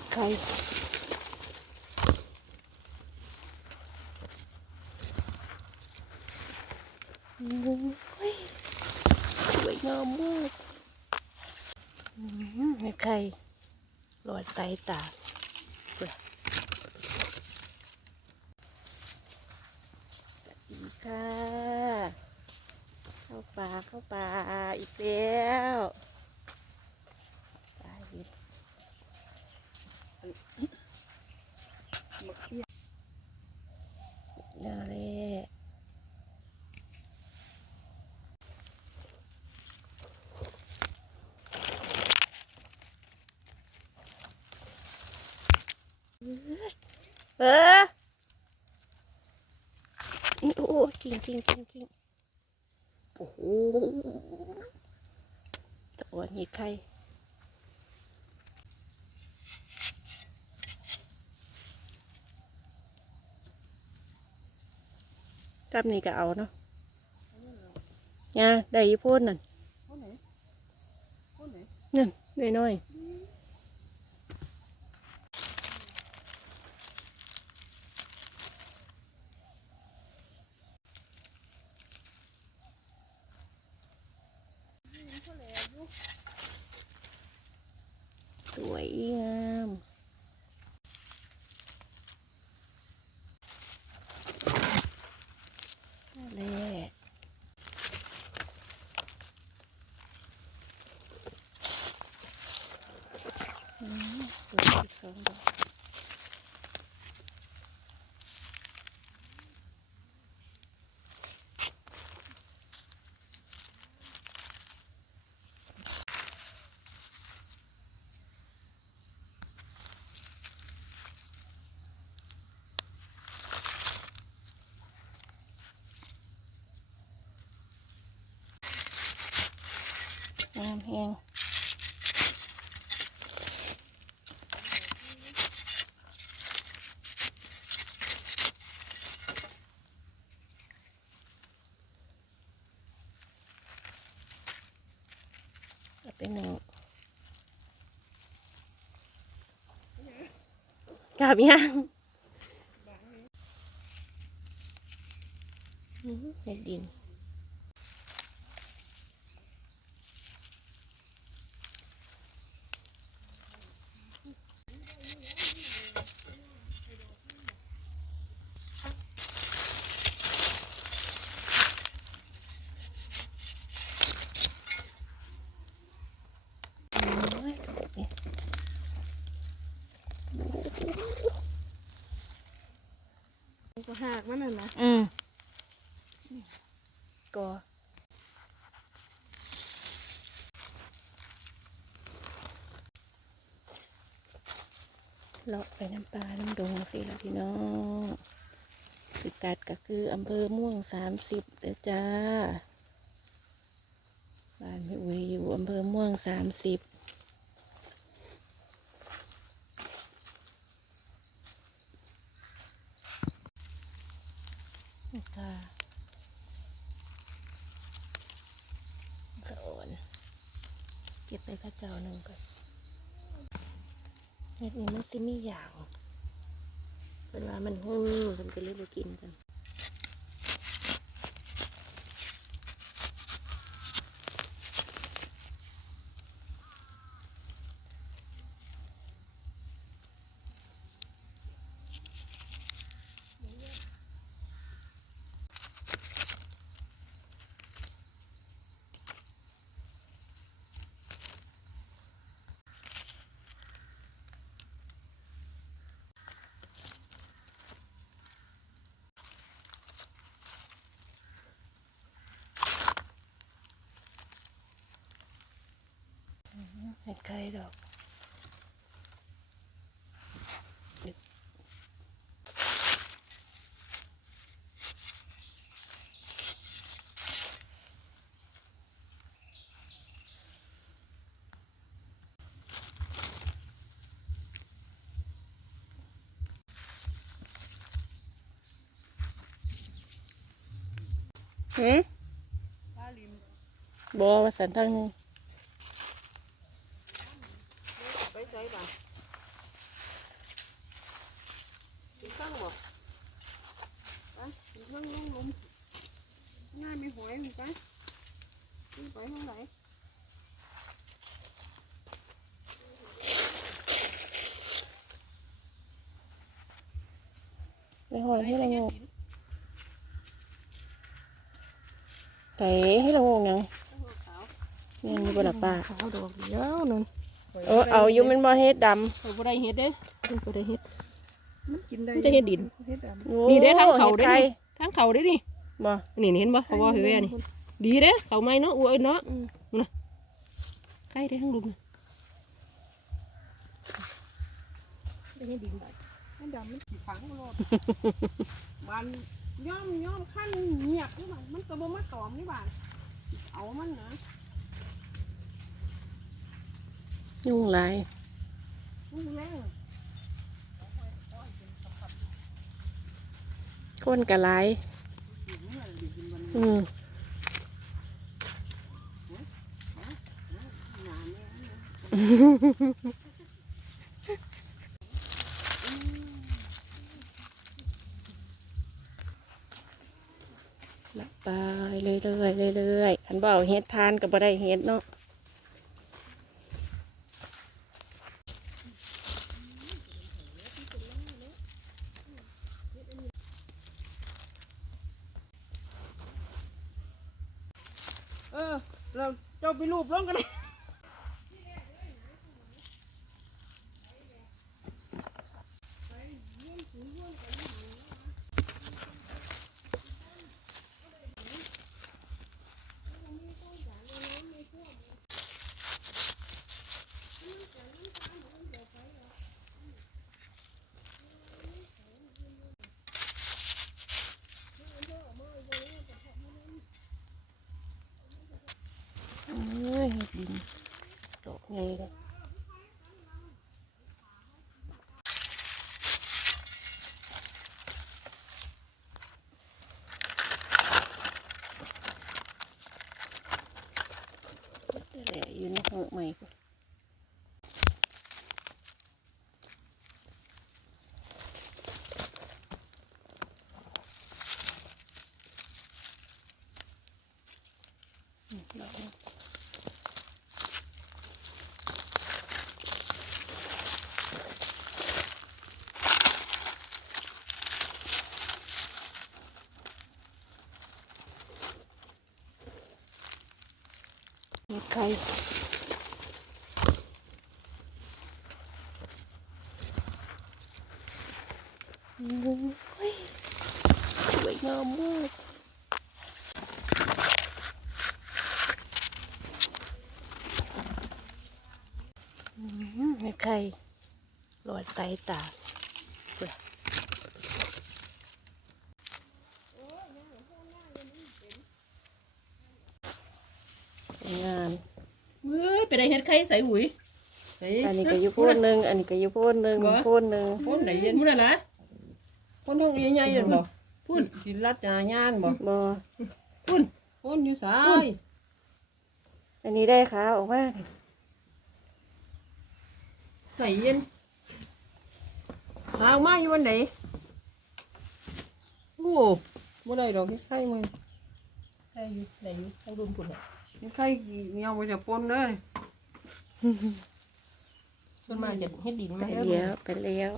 มีไข่โอ้ยสวยงามมากอืมมีไข่หลอดไตตาเปิดสวัสดีค่ะ เข้าป่าเข้าป่าอีกแล้วตายอีก น่าเล่เออโอ้กิ้งกิ้งกิ้งกิ้งโอ้โหตัวนี้ใคร จับนี่ก็เอาเนาะเนี่ยได้ยี่พูดนั่นคนไหนคนไหนนั่นน้อยๆสวยงามนั่นแหละ อีกสองดอกงามแหง เอาไปหนึ่งกลับยังเห็ดดิน โอ้ยถูกนี่ ก็หากมันน่ะนะอืมก็เลาะไปน้ำปลาน้ำดงสิละพี่น้องพิกัดก็คืออำเภอม่วงสามสิบเด้อจ้า บ้านพี่อุยอยู่อำเภอม่วงสามสิบ ค่ะกระโอนเก็บไปกระเจ้าหนึ่งก่อนเม็ดนี้มันจะมีอย่างเป็นว่ามันหุ้นมันก็เลยไปกินกัน เห็ดไข่ดอกหืมปลาลิมบอว่าสันทางนี้ ไปใส่บ่า งบ่ไปเรื่องลงลมง่ายไม่ห วยมึงไปมึงไปเท่าไหร่ไปหอยให้ละโงกไก่ให้ละโงกหยังแม่นอยู่บนละป้าขาวดอกเดียวนั่นเออเอาอยู่แมันบ่เฮ็ดดเออบ่ได้เฮ็ดเด้มันบ่ได้เฮ็ดมันกินได้มันจะเฮ็ดดินเฮ็ดดำโอ้นี่เด้ทางเขาเด้ฮ็ไข่นี่ทางเขาเด้นี่ บ่นี่เห็นบ่ำเขาว่าให้แว่นี่ดีเด้เขาไม่เนาะอ้วนเนาะอืมใกล้ได้ทางลุมได้เฮ็ดดินเฮ็ดดำมันสิฝังโลดมันย่อมย่อมขั้นเงียบนี่มันมันก็บ่มาตอมนี่บานเอามันนะยุ่งหลายมันแรงคนกะหลาย อืมหนาแน่ละไปเรื่อยๆเรื่อยๆขันบ่เอาเฮ็ดทานกับบ่ได้เฮ็ดเนาะ เออ เราเจ้าไปรูปลงกันเลย เอ้ยเฮ็ดดินดอกใหญ่เลยแหละอยู่ในห้องใหม่ดอก ไข่สวยงามมากไข่ลอยไตตาเปลือกสวย งามเฮ้ยไปได้เฮ็ดไข่ใส่หุยอันนี้ก็อยู่โพ่นหนึ่งอันนี้ก็อยู่โพ่นหนึ่งบ่โพ่นหนึ่งคนไหนเย็นมื้อนั่นล่ะคนท้องใหญ่ๆนั่นบ่พุ่นกินรัดยาย่านบ่บอพุ่นคนอยู่สายอันนี้ได้ขาออกมาใส่เย็นหางมาอยู่วันไหนโอ้บ่ได้ดอกเฮ็ดไข่มึงใช่อยู่ไหนอยู่ทางลุมพุ่นน่ะ เฮ็ดไข่เหี่ยวไปจะปนเลยส่วนมากจะเฮ็ดดินไปมาแล้ว แล้วไปแล้ว